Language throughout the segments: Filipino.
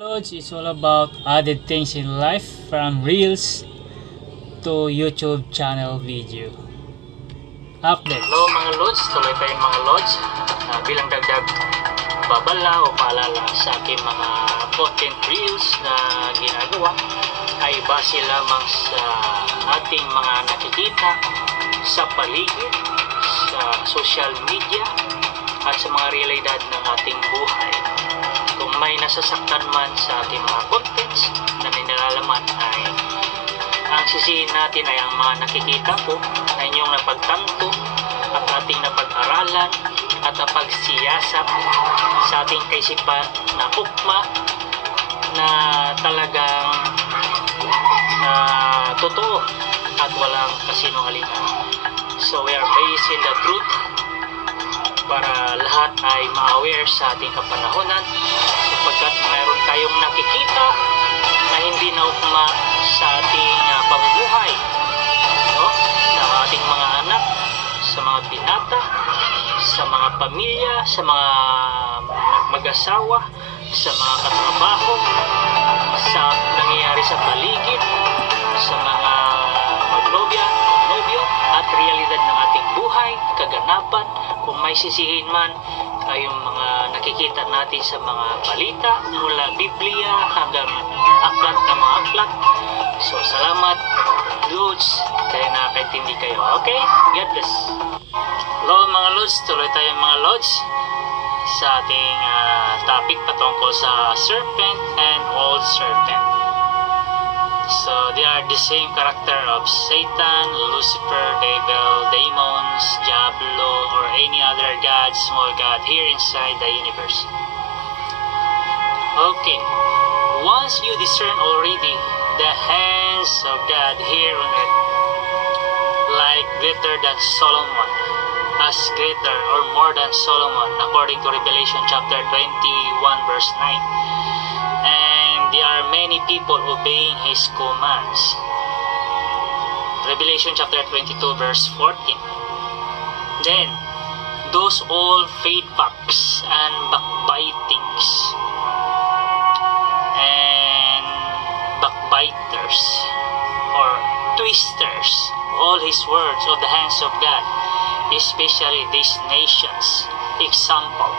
Lods is all about added things in life from reels to YouTube channel video. Updates. Hello mga Lods, tuloy tayong mga Lods. Bilang dagdag babala o paalala sa aking mga content reels na ginagawa ay base lamang sa ating mga nakikita sa paligid, sa social media at sa mga realidad ng ating buhay. Kung may nasasaktan man sa ating mga contents na ninilalaman ay ang sisihin natin ay ang mga nakikita ko na inyong napagtanto at ating napag-aralan at napagsiyasap sa ating kaisipan na ukma na talagang totoo at walang kasinungalingan. So we are based in the truth para lahat ay ma-aware sa ating kapanahonan sapagkat mayroon tayong nakikita na hindi na ukma sa ating pamumuhay, no? Sa ating mga anak, sa mga binata, sa mga pamilya, sa mga mag-asawa, sa mga katrabaho, sa nangyayari sa paligid, sa mga magnobyo at realidad ng ating buhay, kaganapan. Kung may sisihin man ay yung mga nakikita natin sa mga balita mula Biblia hanggang aklat ng mga aklat. So salamat Lods dahil nakakaintindi kayo. Okay? God bless. Hello mga Lods, tuloy tayo mga Lods sa ating topic patungkol sa serpent and old serpent. So they are the same character of Satan, Lucifer, devil, demons, Diablo, or any other god, small god here inside the universe. Okay, once you discern already the hands of God here on earth, like greater than Solomon, as greater or more than Solomon, according to Revelation chapter 21 verse 9. And there are many people obeying His commands. Revelation chapter 22 verse 14. Then, those all feedbacks and backbitings and backbiters or twisters, all His words of the hands of God, especially these nations. Example,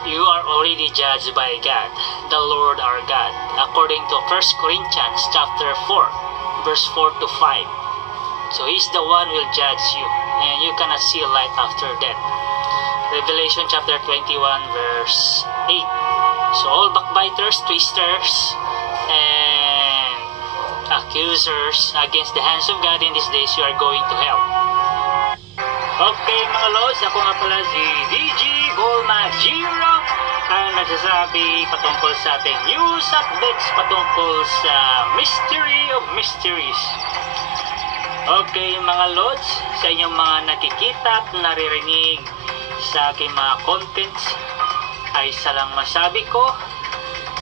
you are already judged by God, the Lord our God, according to 1 Corinthians chapter 4, verse 4 to 5. So He's the one who will judge you, and you cannot see light after death. Revelation chapter 21, verse 8. So all backbiters, twisters, and accusers against the hands of God in these days, you are going to hell. Okay mga Lods, ako nga pala si DG Volmagiro ang nagsasabi patungkol sa ating news updates patungkol sa Mystery of Mysteries. Okay mga Lods, sa inyong mga nakikita at naririnig sa aking mga contents ay isa lang masabi ko,